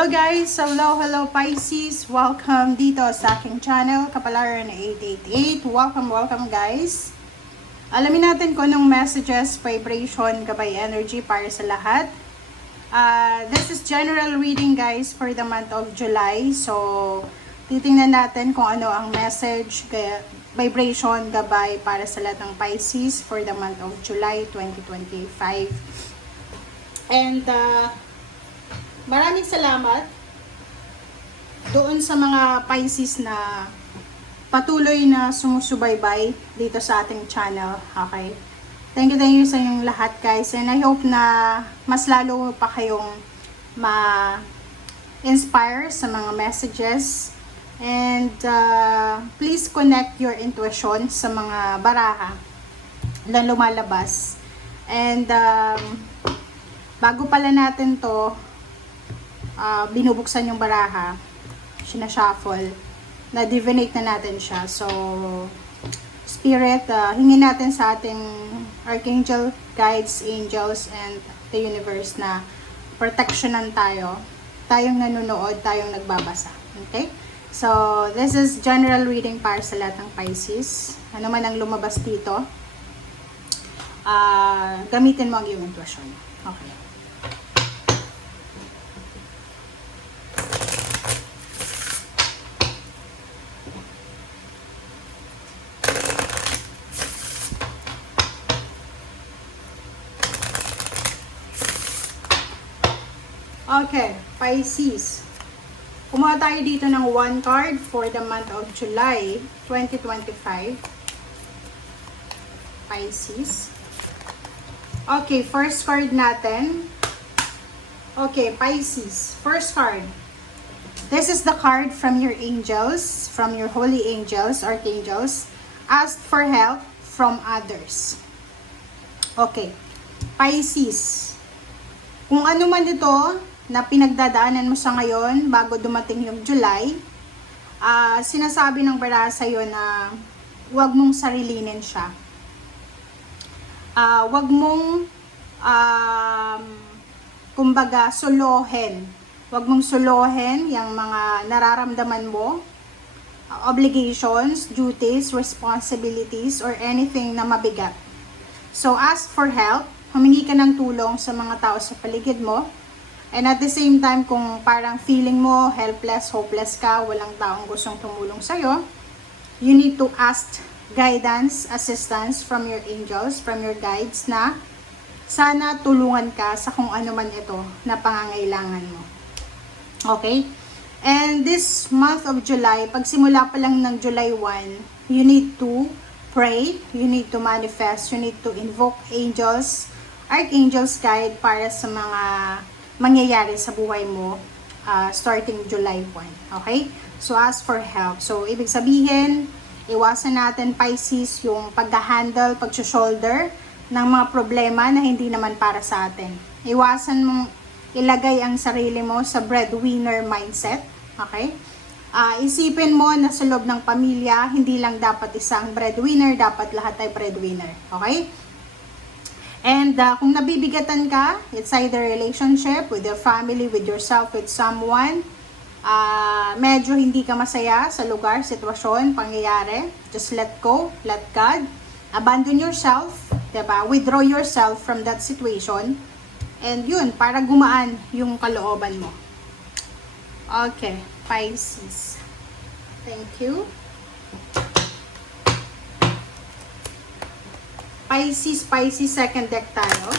Hello guys! Hello Pisces! Welcome dito sa aking channel, Kapalaran 888. Welcome guys! Alamin natin kung anong messages, vibration, gabay energy para sa lahat. This is general reading guys for the month of July. So, titingnan natin kung ano ang message, vibration, gabay para sa lahat ng Pisces for the month of July 2025. And, maraming salamat doon sa mga Pisces na patuloy na sumusubaybay dito sa ating channel. Okay? Thank you sa inyong lahat guys. And I hope na mas lalo pa kayong ma-inspire sa mga messages. And please connect your intuition sa mga baraha na lumalabas. And bago pala natin to binubuksan yung baraha, sinashuffle, na-divinate na natin siya. So, Spirit, hingin natin sa ating Archangel, guides, angels, and the universe na protectionan tayo. Tayong nanonood, tayong nagbabasa. Okay? So, this is general reading para sa lahat ng Pisces. Ano man ang lumabas dito, gamitin mo ang iyong intuition. Okay. Okay, Pisces. Kumuha tayo dito ng one card for the month of July 2025. Pisces. Okay, first card natin. Okay, Pisces. First card. This is the card from your angels, from your holy angels, archangels. Ask for help from others. Okay, Pisces. Kung ano man ito na pinagdadaanan mo sa ngayon bago dumating yung July, sinasabi ng baraha sa'yo na huwag mong sarilinin siya. Huwag mong kumbaga solohin. Huwag mong solohin yung mga nararamdaman mo, obligations, duties, responsibilities, or anything na mabigat. So ask for help. Humingi ka ng tulong sa mga tao sa paligid mo. And at the same time, kung parang feeling mo helpless, hopeless ka, walang taong gustong tumulong sa'yo, you need to ask guidance, assistance from your angels, from your guides na sana tulungan ka sa kung ano man ito na pangangailangan mo. Okay? And this month of July, pagsimula pa lang ng July 1, you need to pray, you need to manifest, you need to invoke angels, archangels guide para sa mga mangyayari sa buhay mo starting July 1. Okay? So, ask for help. So, ibig sabihin, iwasan natin Pisces yung pag-handle, pag-shoulder ng mga problema na hindi naman para sa atin. Iwasan mong ilagay ang sarili mo sa breadwinner mindset. Okay? Isipin mo na sa loob ng pamilya, hindi lang dapat isang breadwinner, dapat lahat ay breadwinner. Okay? And kung nabibigatan ka, it's either relationship, with your family, with yourself, with someone, medyo hindi ka masaya sa lugar, sitwasyon, pangyayari, just let go, let God, abandon yourself, diba? Withdraw yourself from that situation, and yun, para gumaan yung kalooban mo. Okay, Pisces. Thank you. Pisces, second deck tayo.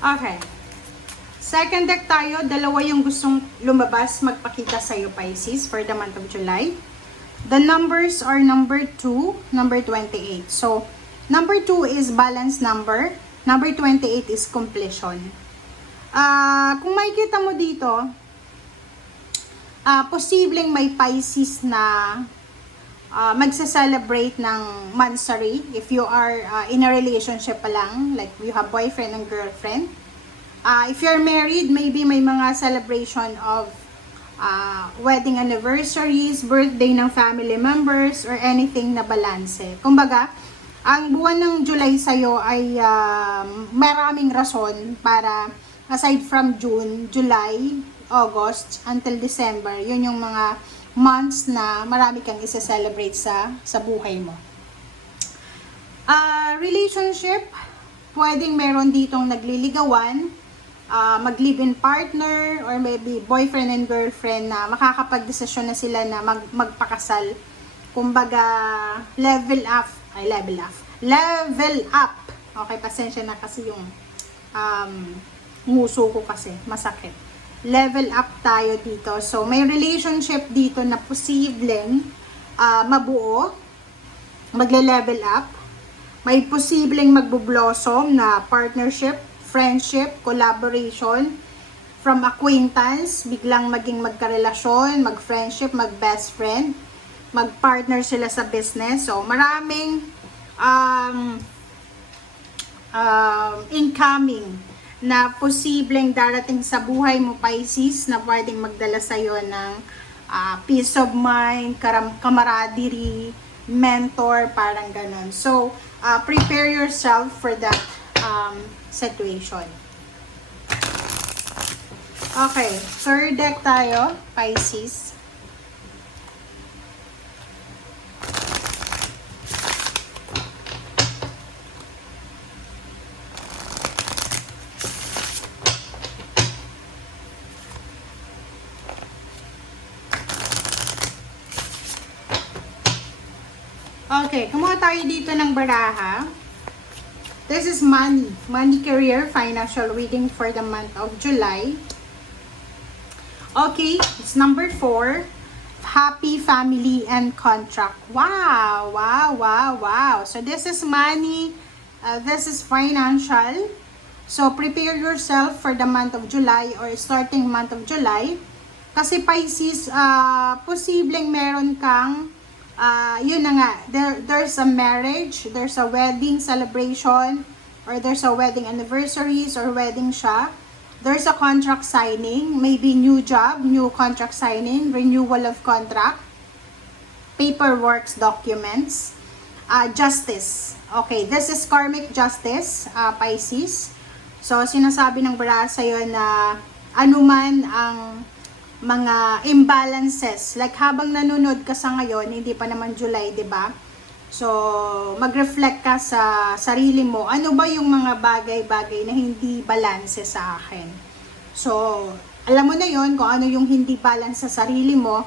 Okay. Second deck tayo, dalawa yung gustong lumabas, magpakita sa'yo Pisces for the month of July. The numbers are number 2, number 28. So, number 2 is balance number. Number 28 is completion. Kung makikita mo dito, posibleng may Pisces na magsa-celebrate ng mansary. If you are in a relationship pa lang, like you have boyfriend and girlfriend, If you're married, maybe may mga celebration of wedding anniversaries, birthday ng family members, or anything na balanse. Kumbaga, ang buwan ng July sa'yo ay maraming rason para aside from June, July, August, until December, yun yung mga months na marami kang isa-celebrate sa buhay mo. Relationship, pwedeng meron ditong nagliligawan, mag-live-in partner, or maybe boyfriend and girlfriend na makakapag-desisyon na sila na magpakasal. Kumbaga, level up. Okay, pasensya na kasi yung nguso ko kasi, masakit. Level up tayo dito. So, may relationship dito na posibleng mabuo, magle-level up. May posibleng magbo-blossom na partnership, friendship, collaboration, from acquaintance, biglang maging magkarelasyon, mag-friendship, mag-best friend, mag-partner sila sa business. So, maraming incoming na posibleng darating sa buhay mo, Pisces, na pwedeng magdala sa'yo ng peace of mind, camaraderie, mentor, parang ganon. So, prepare yourself for that situation. Okay, third deck tayo, Pisces. Okay, kumuha tayo dito ng baraha. This is money. Money, career, financial reading for the month of July. Okay, it's number 4. Happy, family, and contract. Wow, wow, wow, wow. So this is money. This is financial. So prepare yourself for the month of July or starting month of July. Kasi Pisces, posibleng meron kang yun na nga, there's a marriage, there's a wedding celebration, or there's a wedding anniversaries or wedding siya. There's a contract signing, maybe new job, new contract signing, renewal of contract, paperwork, documents, justice. Okay, this is karmic justice, Pisces. So, sinasabi ng baraha sa'yo na anuman ang mga imbalances. Like, habang nanonood ka sa ngayon, hindi pa naman July, di ba? So, mag-reflect ka sa sarili mo. Ano ba yung mga bagay-bagay na hindi balance sa akin? So, alam mo na yon kung ano yung hindi balance sa sarili mo.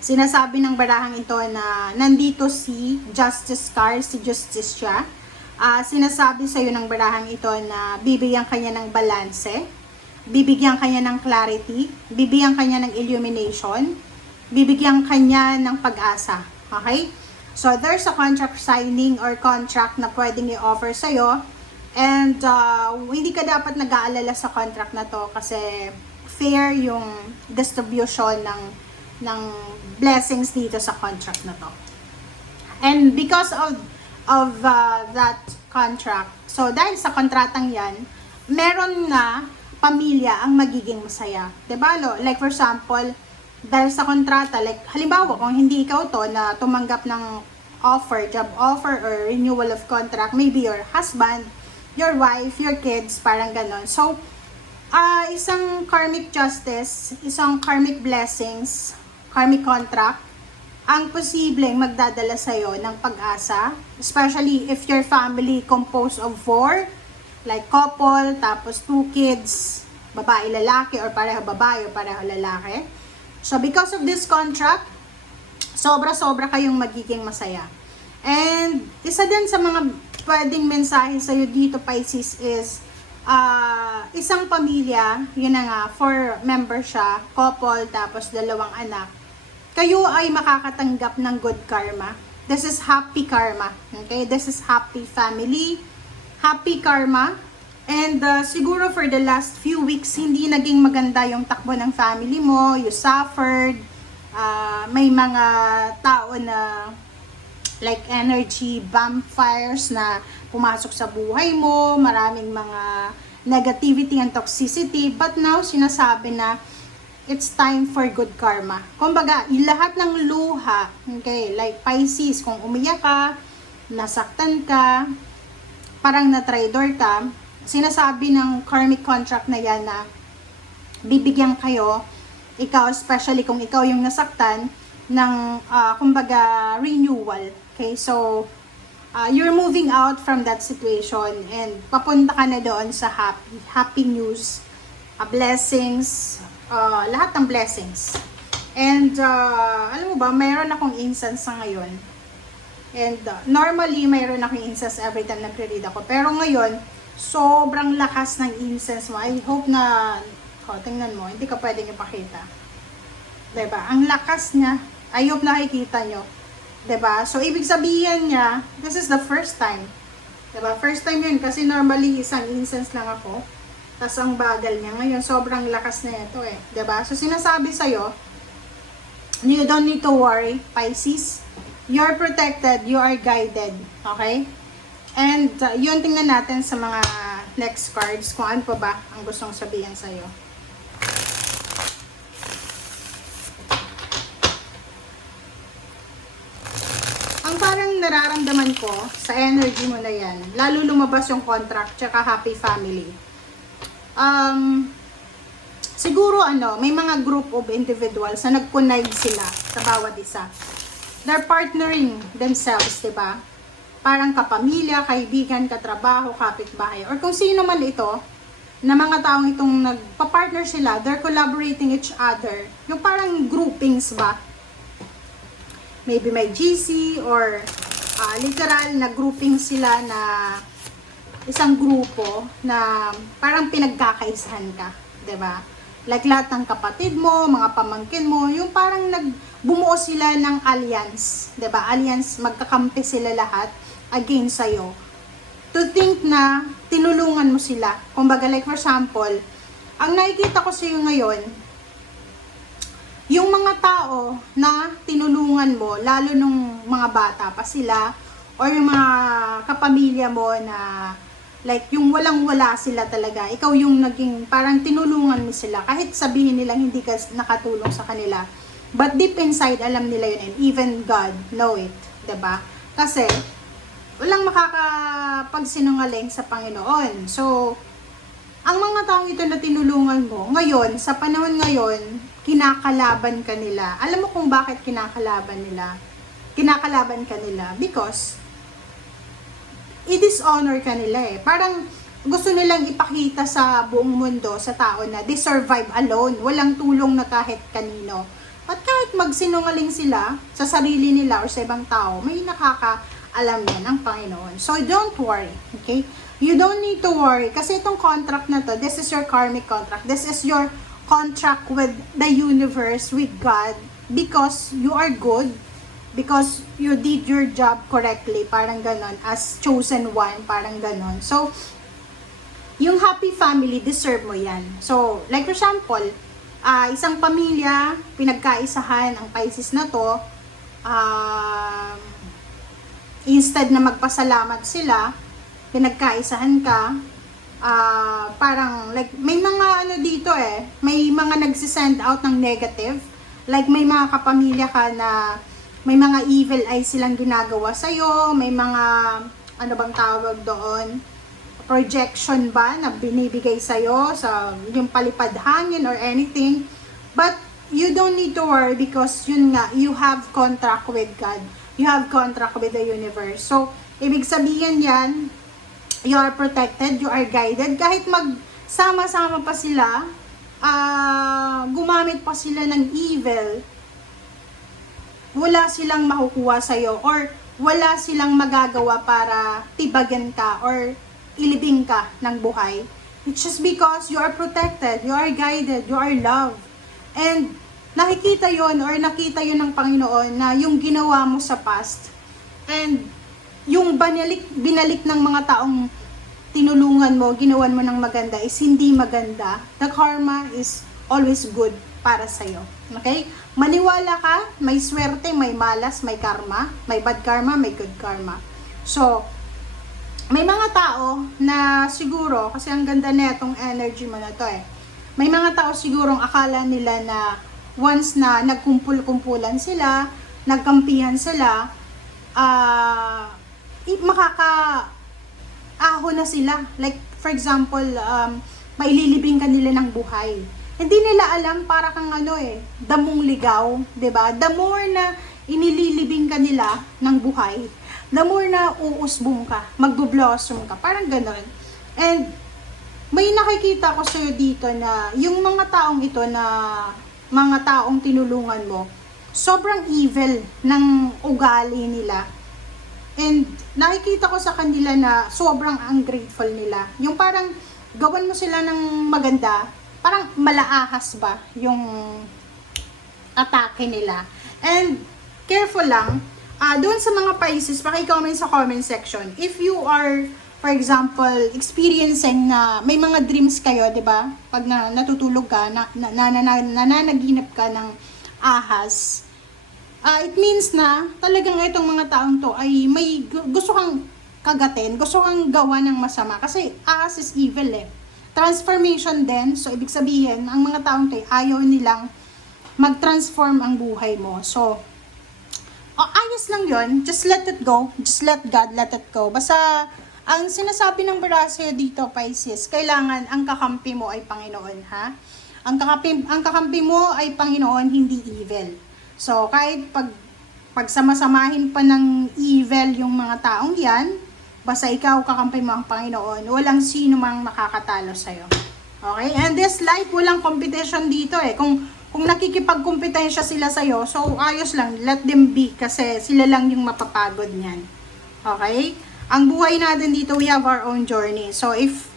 Sinasabi ng barahang ito na nandito si Justice card, si Justice siya. Sinasabi sa'yo ng barahang ito na bibigyan kanya ng balanse, bibigyan kanya ng clarity, bibigyan kanya ng illumination, bibigyan kanya ng pag-asa. Okay? So, there's a contract signing or contract na pwedeng i-offer sa'yo. And, hindi ka dapat nag-aalala sa contract na to kasi fair yung distribution ng blessings dito sa contract na to. And because of that contract, so dahil sa kontratang yan, meron na pamilya ang magiging masaya. Diba? Like for example, dahil sa kontrata, like halimbawa kung hindi ikaw to na tumanggap ng offer, job offer or renewal of contract, maybe your husband, your wife, your kids, parang ganon. So, isang karmic justice, isang karmic blessings, karmic contract, ang posibleng magdadala sa'yo ng pag-asa, especially if your family composed of 4, like couple, tapos 2 kids, babae, lalaki, or pareho babae, or pareho lalaki. So, because of this contract, sobra-sobra kayong magiging masaya. And, isa din sa mga pwedeng mensahe sa'yo dito, Pisces, is, isang pamilya, yun na nga, 4 members siya, couple, tapos 2 anak. Kayo ay makakatanggap ng good karma. This is happy karma. Okay? This is happy family, happy karma. And siguro for the last few weeks, hindi naging maganda yung takbo ng family mo. You suffered. May mga tao na like energy vampires na pumasok sa buhay mo. Maraming mga negativity and toxicity, but now sinasabi na it's time for good karma. Kumbaga, lahat ng luha, okay, like Pisces, kung umiyak ka, nasaktan ka, parang na-traitor ka, sinasabi ng karmic contract na yan na bibigyan kayo, ikaw, especially kung ikaw yung nasaktan, ng, kumbaga, renewal. Okay, so, you're moving out from that situation and papunta ka na doon sa happy news, blessings, lahat ng blessings. And, alam mo ba, mayroon akong instance sa ngayon. And, normally, mayroon akong instance every time nagre-read ako. Pero ngayon, sobrang lakas ng instance mo. I hope na, tingnan mo, hindi ka pwedeng ipakita. Diba? Ang lakas niya. I hope nakikita nyo. Diba? So, ibig sabihin niya, this is the first time. Diba? First time yun. Kasi normally, isang instance lang ako. Tapos, ang bagal niya. Ngayon, sobrang lakas na ito eh. Diba? So, sinasabi sa'yo, you don't need to worry, Pisces. You're protected. You are guided. Okay? And, yun tingnan natin sa mga next cards. Kung ano pa ba ang gustong sabihin sa'yo. Ang parang nararamdaman ko sa energy mo na yan, lalo lumabas yung contract tsaka happy family. Siguro may mga group of individuals na nag-connive sila sa bawat isa. They're partnering themselves, diba? Parang kapamilya, kaibigan, katrabaho, kapitbahay, or kung sino man ito, na mga taong itong nagpa-partner sila, they're collaborating each other. Yung parang groupings ba? Maybe may GC or literal na grouping sila na isang grupo na parang pinagkakaisahan ka, 'di ba? Like lahat ng kapatid mo, mga pamangkin mo, yung parang bumuo sila ng alliance, 'di ba? Alliance, magkakampi sila lahat against sa'yo. To think na tinulungan mo sila. Kumbaga like for example, ang nakikita ko sa iyo ngayon, yung mga tao na tinulungan mo, lalo nung mga bata pa sila, or yung mga kapamilya mo na, like, yung walang-wala sila talaga, ikaw yung naging, parang tinulungan mo sila, kahit sabihin nilang hindi ka nakatulong sa kanila. But deep inside, alam nila yun, and even God know it, 'di ba? Kasi, walang makakapagsinungaling sa Panginoon. So, ang mga taong ito na tinulungan mo, ngayon, sa panahon ngayon, kinakalaban ka nila. Alam mo kung bakit kinakalaban nila? Kinakalaban ka nila because i-dishonor ka nila eh. Parang gusto nilang ipakita sa buong mundo, sa tao na they survive alone. Walang tulong na kahit kanino. At kahit magsinungaling sila sa sarili nila or sa ibang tao, may nakakaalam yan ang Panginoon. So don't worry, okay? You don't need to worry kasi itong contract na to, this is your karmic contract. This is your contract with the universe, with God, because you are good, because you did your job correctly, parang ganon, as chosen one, parang ganon. So, yung happy family, deserve mo yan. So, like for example, isang pamilya, pinagkaisahan ang Pisces na to, instead na magpasalamat sila, pinagkaisahan ka, parang like may mga dito may mga nagsisend out ng negative, like may mga kapamilya ka na may mga evil eyes silang ginagawa sa'yo, may mga bang tawag doon, projection ba na binibigay sa'yo sa yung palipad hangin or anything. But you don't need to worry because yun nga, you have contract with God, you have contract with the universe. So ibig sabihin yan, you are protected, you are guided. Kahit magsama-sama pa sila, gumamit pa sila ng evil, wala silang makukuha sa'yo or wala silang magagawa para tibagan ka or ilibing ka ng buhay. It's just because you are protected, you are guided, you are loved. And nakikita yon or nakita yon ng Panginoon na yung ginawa mo sa past and yung binalik ng mga taong tinulungan mo, ginawan mo ng maganda is hindi maganda. The karma is always good para sa'yo. Okay? Maniwala ka, may swerte, may malas, may karma, may bad karma, may good karma. So, may mga tao na siguro, kasi ang ganda netong energy mo na to eh. May mga tao sigurong akala nila na once na nagkumpul-kumpulan sila, nagkampihan sila, makaka-ahon na sila. Like, for example, maililibing ka nila ng buhay. Hindi nila alam, para kang damong ligaw, 'di ba? The more na inililibing ka nila ng buhay, the more na uusbong ka, magbo-blossom ka, parang gano'n. And may nakikita ko sa'yo dito na yung mga taong ito na mga taong tinulungan mo, sobrang evil ng ugali nila. And nakikita ko sa kanila na sobrang ungrateful nila. Yung parang gawan mo sila ng maganda, parang malaahas ba yung atake nila. And careful lang, doon sa mga Pisces, paki-comment sa comment section. If you are, for example, experiencing na may mga dreams kayo, 'di ba? Pag natutulog ka, nananaginip ka ng ahas, it means na talagang itong mga taong to ay may gusto kang kagatin, gusto kang gawa ng masama. Kasi ahas is evil eh. Transformation din, so ibig sabihin, ang mga taong to ayaw nilang mag-transform ang buhay mo. So, ayos lang yon, just let it go, just let God let it go. Basta, ang sinasabi ng Barasya dito, Pisces, kailangan ang kakampi mo ay Panginoon, ha? Ang kakampi mo ay Panginoon, hindi evil. So, kahit pagsamasamahin pa ng evil yung mga taong yan, basta ikaw kakampi mo ang Panginoon, walang sino mang makakatalo sa'yo. Okay? And this life, walang competition dito eh. Kung nakikipagkompetensya sila sa'yo, so ayos lang, let them be, kasi sila lang yung mapapagod niyan. Okay? Ang buhay natin dito, we have our own journey. So if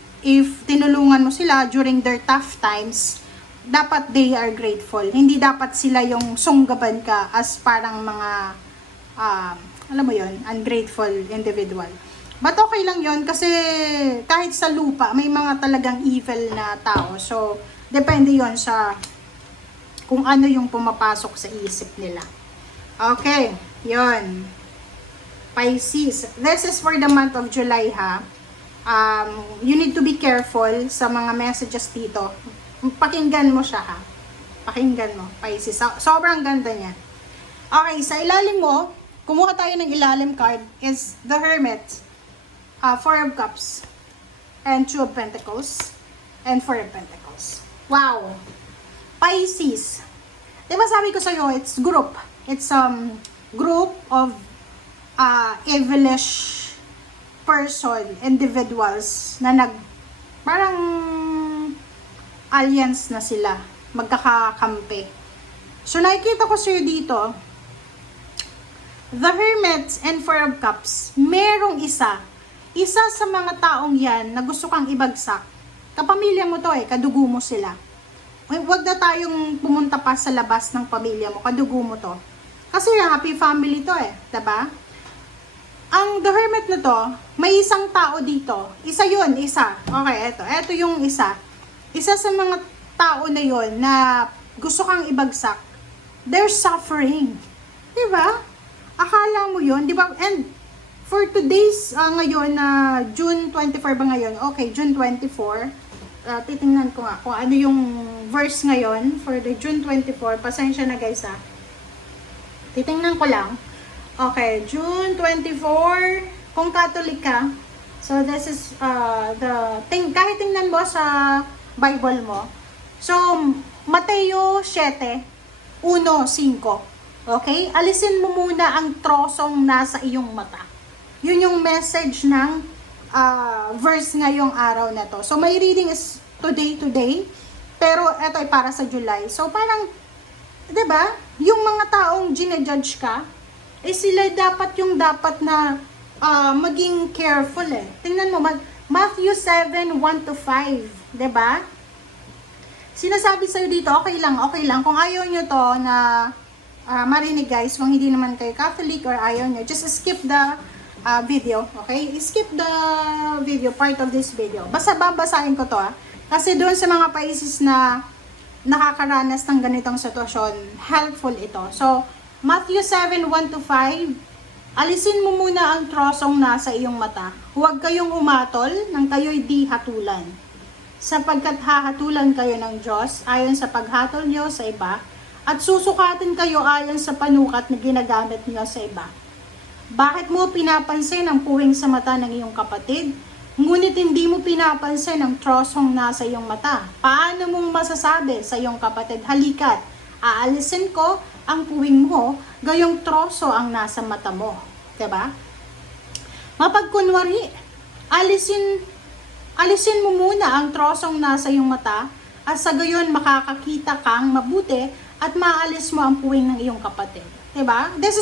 tinulungan mo sila during their tough times, dapat they are grateful. Hindi dapat sila yung sunggaban ka as parang mga, alam mo yon, ungrateful individual. But okay lang yon, kasi kahit sa lupa, may mga talagang evil na tao. So, depende yon sa kung ano yung pumapasok sa isip nila. Okay, yon. Pisces, this is for the month of July, ha. You need to be careful sa mga messages dito. Pakinggan mo siya, ha. Pakinggan mo, Pisces. Sobrang ganda niya. Okay, sa ilalim mo, kumuha tayo ng ilalim card is the Hermit, Four of Cups, and Two of Pentacles, and Four of Pentacles. Wow! Pisces. Diba sabi ko sa'yo, it's group. It's group of evilish person, individuals na parang alliance na sila, magkakakampi. So nakikita ko sa'yo dito, the Hermit and Four of Cups, merong isa sa mga taong yan na gusto kang ibagsak. Kapamilya mo to eh, kadugo mo sila. Huwag na tayong pumunta pa sa labas ng pamilya mo, kadugo mo to. Kasi happy family to eh, diba? Ang the Hermit na to, may isang tao dito. Isa yun, isa. Okay, eto yung isa. Isa sa mga tao na yun na gusto kang ibagsak. They're suffering. Diba? Akala mo yun, diba? And for today's ngayon na June 24 ba ngayon? Okay, June 24. Titingnan ko nga kung ano yung verse ngayon for the June 24. Pasensya na guys ha. Titingnan ko lang. Okay, June 24. Kung Catholic ka, so this is kahit tingnan mo sa Bible mo. So, Mateo 7, 1, 5. Okay? Alisin mo muna ang trosong nasa iyong mata. Yun yung message ng verse ngayong araw na to. So, my reading is today, pero ito ay para sa July. So, parang, 'di ba? Yung mga taong ginejudge ka, sila dapat na maging careful eh. Tingnan mo, Matthew 7, 1 to 5, 'di ba? Sinasabi sa'yo dito, okay lang. Kung ayaw nyo to na marinig guys, kung hindi naman kayo Catholic or ayaw nyo, just skip the video, okay? Skip the video, part of this video. Basta babasahin ko to kasi doon sa mga Pisces na nakakaranas ng ganitong sitwasyon, helpful ito. So, Matthew 7, 1 to 5, alisin mo muna ang trosong nasa iyong mata. Huwag kayong umatol nang kayo'y di hatulan. Sapagkat hahatulan kayo ng Diyos ayon sa paghatol niyo sa iba, at susukatin kayo ayon sa panukat na ginagamit niyo sa iba. Bakit mo pinapansin ang puwing sa mata ng iyong kapatid, ngunit hindi mo pinapansin ang trosong nasa iyong mata? Paano mong masasabi sa iyong kapatid, halika't aalisin ko ang puwing mo, gayong troso ang nasa mata mo? Diba? Mapagkunwari, alisin mo muna ang trosong nasa iyong mata, at sa gayon makakakita kang mabuti at maalis mo ang puwing ng iyong kapatid. Diba? This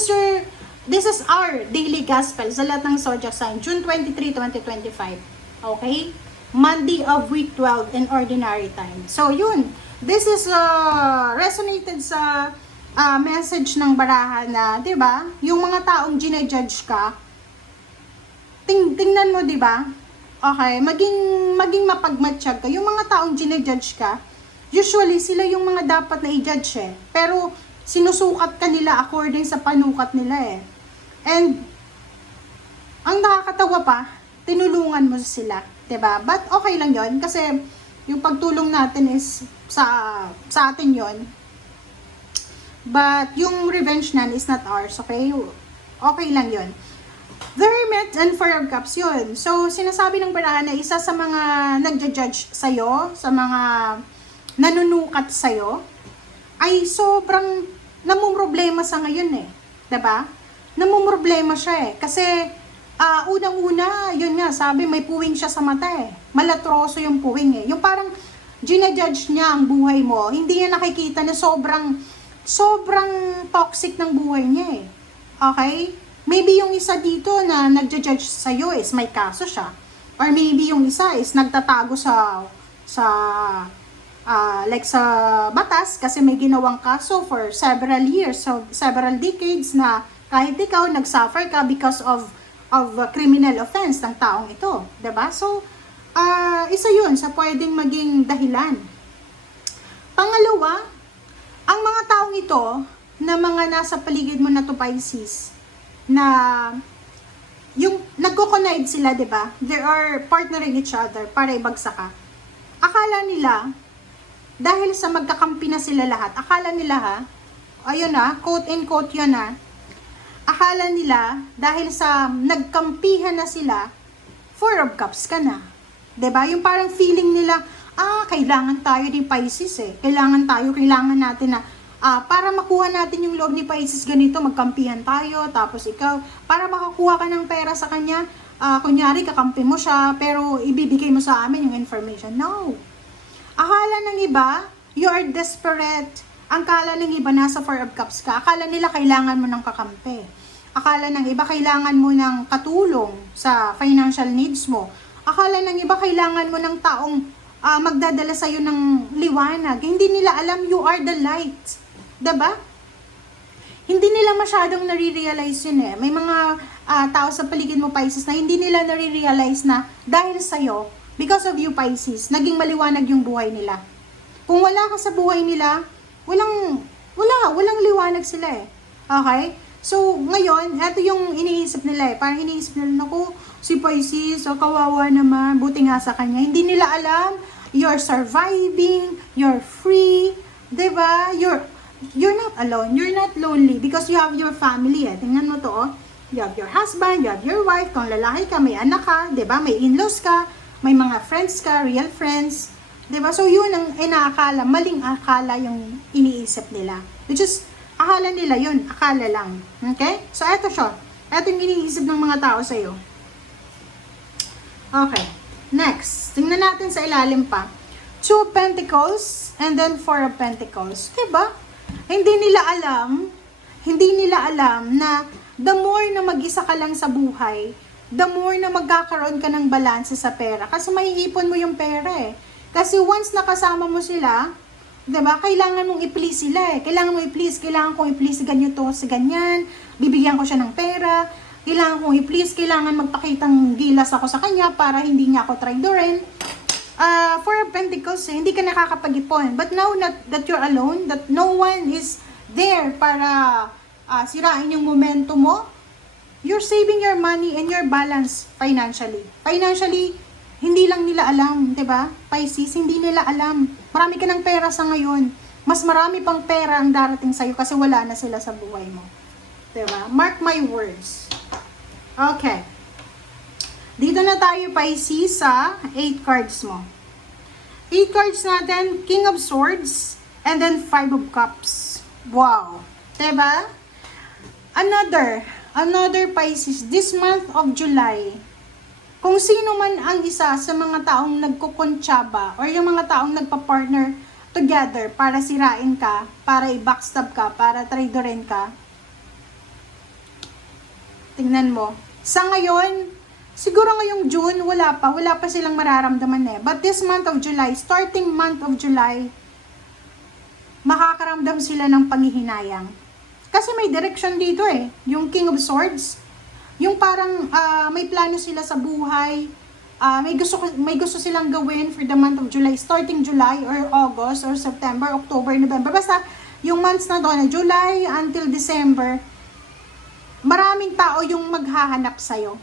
is our daily gospel sa lahat ng Zodiac sign, June 23, 2025. Okay? Monday of week 12 in ordinary time. So, yun. This is resonated sa message ng baraha na, di ba? Yung mga taong ginajudge ka, tingnan mo, di ba? Okay, maging mapagmatsyag ka. Yung mga taong ginajudge ka, usually sila yung mga dapat na i-judge eh. Pero sinusukat ka nila according sa panukat nila eh. And ang nakakatawa pa, tinulungan mo sila, 'di ba? But okay lang 'yon kasi yung pagtulong natin is sa atin 'yon. But yung revenge nan is not ours, okay? Okay lang 'yon. The Hermit and Four of Cups yun. So, sinasabi ng baraha na isa sa mga nagja-judge sa'yo, sa mga nanunukat sa'yo, ay sobrang namumroblema sa ngayon eh. Diba? Namumroblema siya eh. Kasi, unang-una, yun nga, sabi, may puwing siya sa mata eh. Malatroso yung puwing eh. Yung parang, ginajudge niya ang buhay mo. Hindi niya nakikita na sobrang toxic ng buhay niya eh. Okay? Maybe yung isa dito na nagja-judge sa'yo is may kaso siya. Or maybe yung isa is nagtatago sa batas kasi may ginawang kaso for several years, so several decades na kahit ikaw nagsuffer ka because of a criminal offense ng taong ito. Diba? So, isa yun sa pwedeng maging dahilan. Pangalawa, ang mga taong ito na mga nasa paligid mo na to Pisces, na yung nagko-connide sila, 'di ba? They are partnering each other para ibagsak ka. Akala nila dahil sa magkakampi na sila lahat, akala nila ayun quote and quote 'yun akala nila dahil sa nagkampihan na sila, Four of Cups ka na. 'Di ba? Yung parang feeling nila, kailangan tayo ni Pisces eh. Kailangan natin na para makuha natin yung loob ni Pisces ganito, magkampihan tayo, tapos ikaw, para makakuha ka ng pera sa kanya, kunyari kakampi mo siya, pero ibibigay mo sa amin yung information. No. Akala ng iba, you are desperate. Ang kala ng iba, nasa Four of Cups ka. Akala nila kailangan mo ng kakampi. Akala ng iba, kailangan mo ng katulong sa financial needs mo. Akala ng iba, kailangan mo ng taong magdadala sa'yo ng liwanag. Hindi nila alam you are the light. Diba? Hindi nila masyadong nare-realize yun eh. May mga tao sa paligid mo, Pisces, na hindi nila nare-realize na dahil sa'yo, because of you, Pisces, naging maliwanag yung buhay nila. Kung wala ka sa buhay nila, walang liwanag sila eh. Okay? So, ngayon, ito yung iniisip nila eh. Parang iniisip nila, naku, si Pisces, kawawa naman, buti nga sa kanya. Hindi nila alam, you're surviving, you're free, diba? You're not alone, you're not lonely because you have your family eh. Tingnan mo to oh. You have your husband, you have your wife, kung lalaki ka, may anak ka, 'di ba? May in-laws ka, may mga friends ka, real friends, 'di ba? So yun ang inaakala, maling akala yung iniisip nila. Which is akala nila yun, akala lang. Okay? So eto siya. Eto yung iniisip ng mga tao sa iyo. Okay. Next, tingnan natin sa ilalim pa. Two of Pentacles and then Four of Pentacles. 'Di ba? Hindi nila alam na the more na mag-isa ka lang sa buhay, the more na magkakaroon ka ng balanse sa pera. Kasi maiipon mo yung pera eh. Kasi once nakasama mo sila, diba, kailangan mong i-please sila eh. Kailangan kong i-please ganito sa ganyan, bibigyan ko siya ng pera, kailangan kong i-please, kailangan magpakitang gilas ako sa kanya para hindi niya ako traidorin. Four of Pentacles, hindi ka nakakapag-ipon. But now that you're alone, that no one is there para sirain yung momentum mo, You're saving your money and your balance financially. Financially, hindi lang nila alam, 'di ba? Pisces, hindi nila alam. Marami ka ng pera sa ngayon. Mas marami pang pera ang darating sa iyo kasi wala na sila sa buhay mo. 'Di ba? Mark my words. Okay. Dito na tayo, Pisces, sa 8 cards mo. 8 cards natin, King of Swords, and then 5 of Cups. Wow. 'Di ba? Another Pisces, this month of July, kung sino man ang isa sa mga taong nagkukontsaba or yung mga taong nagpa-partner together para sirain ka, para i-backstab ka, para traidorin ka, tingnan mo. Sa ngayon, siguro ngayong June, wala pa silang mararamdaman eh. But this month of July, starting month of July, makakaramdam sila ng panghihinayang. Kasi may direction dito eh. Yung King of Swords, yung parang may plano sila sa buhay, may gusto silang gawin for the month of July, starting July or August or September, October, November. Basta yung months na doon, July until December, maraming tao yung maghahanap sa'yo.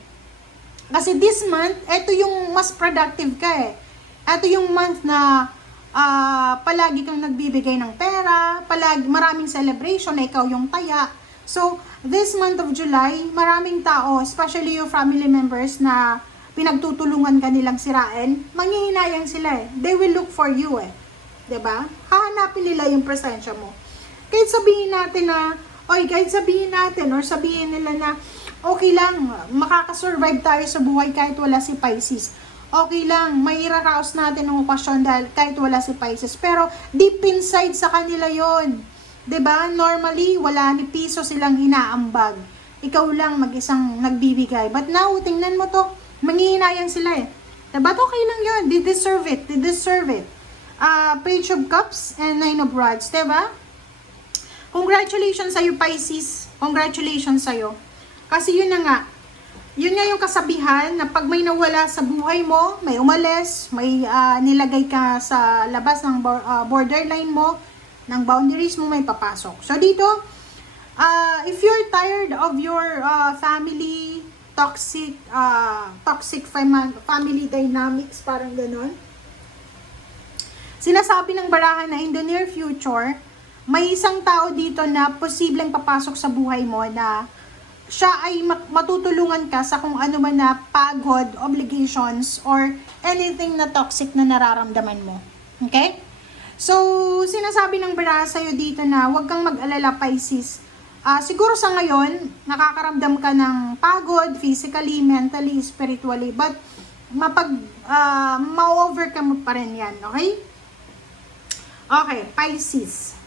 Kasi this month, ito yung mas productive ka eh. Ito yung month na palagi kang nagbibigay ng pera, palagi maraming celebration na ikaw yung taya. So, this month of July, maraming tao, especially yung family members na pinagtutulungan ka nilang sirain, manghihinayang sila eh. They will look for you eh. 'Di ba? Hahanapin nila yung presensya mo. Kahit sabihin natin na, kahit sabihin natin or sabihin nila na, okay lang, makakasurvive tayo sa buhay kahit wala si Pisces. Okay lang, may iraraos natin ng okasyon dahil kahit wala si Pisces. Pero deep inside sa kanila yon, 'di ba? Normally, wala ni piso silang inaambag. Ikaw lang mag-isang nagbibigay. But now, tingnan mo to, manghihinayang sila eh. 'Di ba? Okay lang yon, they deserve it. They deserve it. Page of Cups and Nine of Rods, 'di ba? Congratulations sa'yo, Pisces. Congratulations sa'yo. Kasi yun na nga. Yun nga yung kasabihan na pag may nawala sa buhay mo, may umalis, may nilagay ka sa labas ng borderline mo, ng boundaries mo, may papasok. So dito, if you're tired of your family, toxic family dynamics, parang ganun, sinasabi ng barahan na in the near future, may isang tao dito na posibleng papasok sa buhay mo na siya ay matutulungan ka sa kung ano man na pagod, obligations, or anything na toxic na nararamdaman mo. Okay? So, sinasabi ng baraha sa'yo dito na huwag kang mag-alala, Pisces. Siguro sa ngayon, nakakaramdam ka ng pagod, physically, mentally, spiritually, but ma-overcome mo pa rin yan, okay? Okay, Pisces.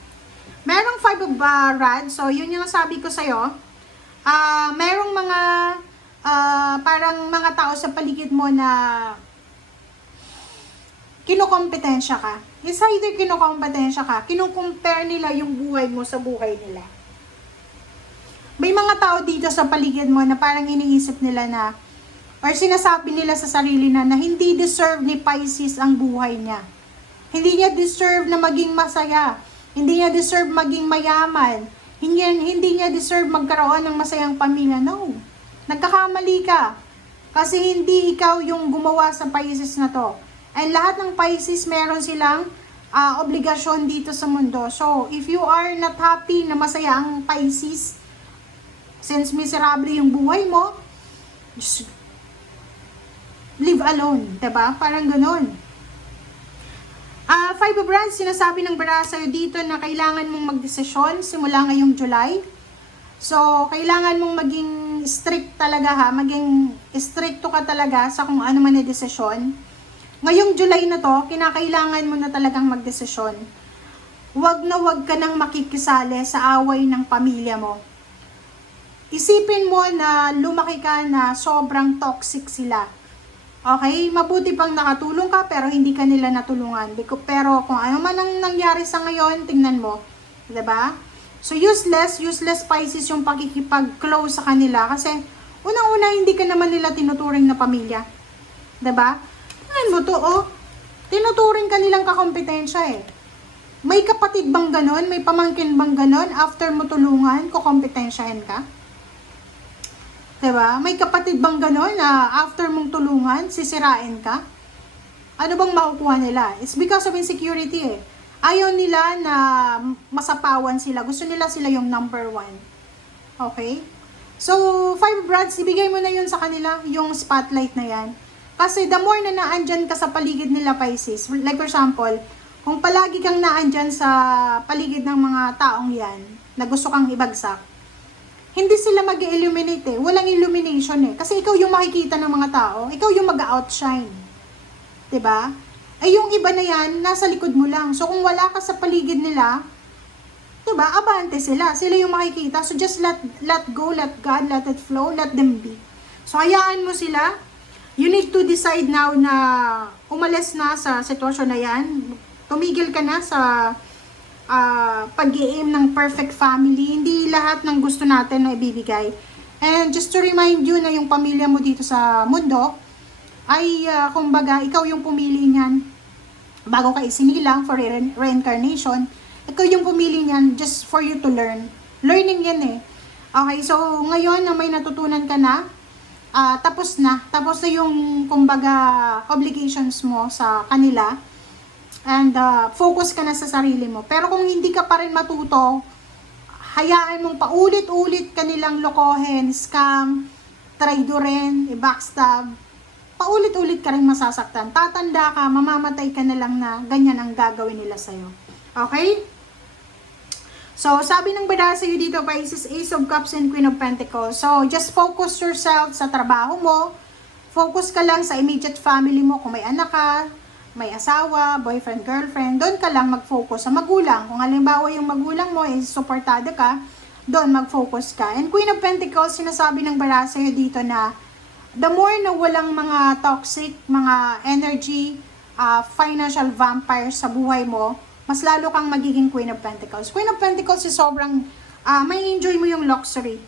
Merong 5 of Rods, so yun yung sabi ko sa'yo. Merong mga parang mga tao sa paligid mo na kinukompetensya ka. It's either kinukompetensya ka, kinukompare nila yung buhay mo sa buhay nila. May mga tao dito sa paligid mo na parang iniisip nila na, or sinasabi nila sa sarili na hindi deserve ni Pisces ang buhay niya. Hindi niya deserve na maging masaya. Hindi niya deserve maging mayaman. Hindi niya deserve magkaroon ng masayang pamilya. No. Nagkakamali ka. Kasi hindi ikaw yung gumawa sa Pisces na to. And lahat ng Pisces, meron silang obligasyon dito sa mundo. So, if you are not happy na masaya ang Pisces, since miserable yung buhay mo, just live alone. Diba? Parang ganun. 5 of Wands, sinasabi ng baraha sa'yo dito na kailangan mong magdesisyon simula ngayong July. So, kailangan mong maging strict talaga ha, maging stricto ka talaga sa kung ano man na desisyon. Ngayong July na to, kinakailangan mo na talagang magdesisyon. Huwag ka nang makikisali sa away ng pamilya mo. Isipin mo na lumaki ka na sobrang toxic sila. Okay, mabuti pang nakatulong ka pero hindi ka nila natulungan. Pero kung ano man ang nangyari sa ngayon, tingnan mo. 'Di ba? So useless Pisces yung pakikipag-close sa kanila kasi unang-una hindi ka naman nila tinuturing na pamilya. 'Di ba? Tingnan mo to, tinuturing ka nilang kakompetensya eh. May kapatid bang ganon? May pamangkin bang ganon? After mo tulungan, kukompetensyahin ka? Diba? May kapatid bang gano'n na after mong tulungan, sisirain ka? Ano bang makukuha nila? It's because of insecurity eh. Ayaw nila na masapawan sila. Gusto nila sila yung number one. Okay? So, 5 brands, ibigay mo na yun sa kanila, yung spotlight na yan. Kasi the more na naandyan ka sa paligid nila, Pisces, like for example, kung palagi kang naandyan sa paligid ng mga taong yan, na gusto kang ibagsak, hindi sila mag-illuminate eh. Walang illumination eh. Kasi ikaw yung makikita ng mga tao, ikaw yung mag-outshine. 'Di ba? Ay yung iba na yan, nasa likod mo lang. So kung wala ka sa paligid nila, 'di ba? Abante sila. Sila yung makikita. So just let go, let God, let it flow, let them be. So hayaan mo sila. You need to decide now na umalis na sa sitwasyon na yan. Tumigil ka na sa pag-i-aim ng perfect family. Hindi lahat ng gusto natin na ibibigay. And just to remind you na yung pamilya mo dito sa mundo ay kumbaga ikaw yung pumili niyan bago ka isinilang for reincarnation. Ikaw yung pumili niyan just for you to learn. Learning yan eh. Okay, so ngayon na may natutunan ka na, tapos na yung kumbaga obligations mo sa kanila. And focus ka na sa sarili mo. Pero kung hindi ka pa rin matuto, hayaan mong paulit-ulit kanilang lokohin, scam, traidorin, backstab. Paulit-ulit ka rin masasaktan. Tatanda ka, mamamatay ka na lang na ganyan ang gagawin nila sa'yo. Okay? So, sabi ng bada sa'yo dito, Pisces, Ace of Cups and Queen of Pentacles. So, just focus yourself sa trabaho mo. Focus ka lang sa immediate family mo. Kung may anak ka, may asawa, boyfriend, girlfriend, doon ka lang mag-focus sa magulang. Kung halimbawa yung magulang mo is supportado ka, doon mag-focus ka. And Queen of Pentacles, sinasabi ng bara sa'yo dito na the more na walang mga toxic, mga energy, financial vampires sa buhay mo, mas lalo kang magiging Queen of Pentacles. Queen of Pentacles is sobrang, may enjoy mo yung luxury.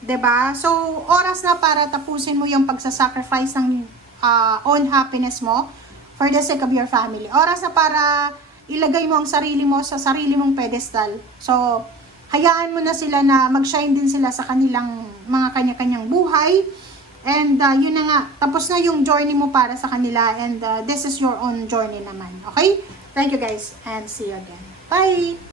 'Di ba? So, oras na para tapusin mo yung pagsasacrifice ng own happiness mo for the sake of your family. Oras na para ilagay mo ang sarili mo sa sarili mong pedestal. So, hayaan mo na sila na mag-shine din sila sa kanilang mga kanya-kanyang buhay. And yun na nga, tapos na yung journey mo para sa kanila. And this is your own journey naman. Okay? Thank you guys and see you again. Bye!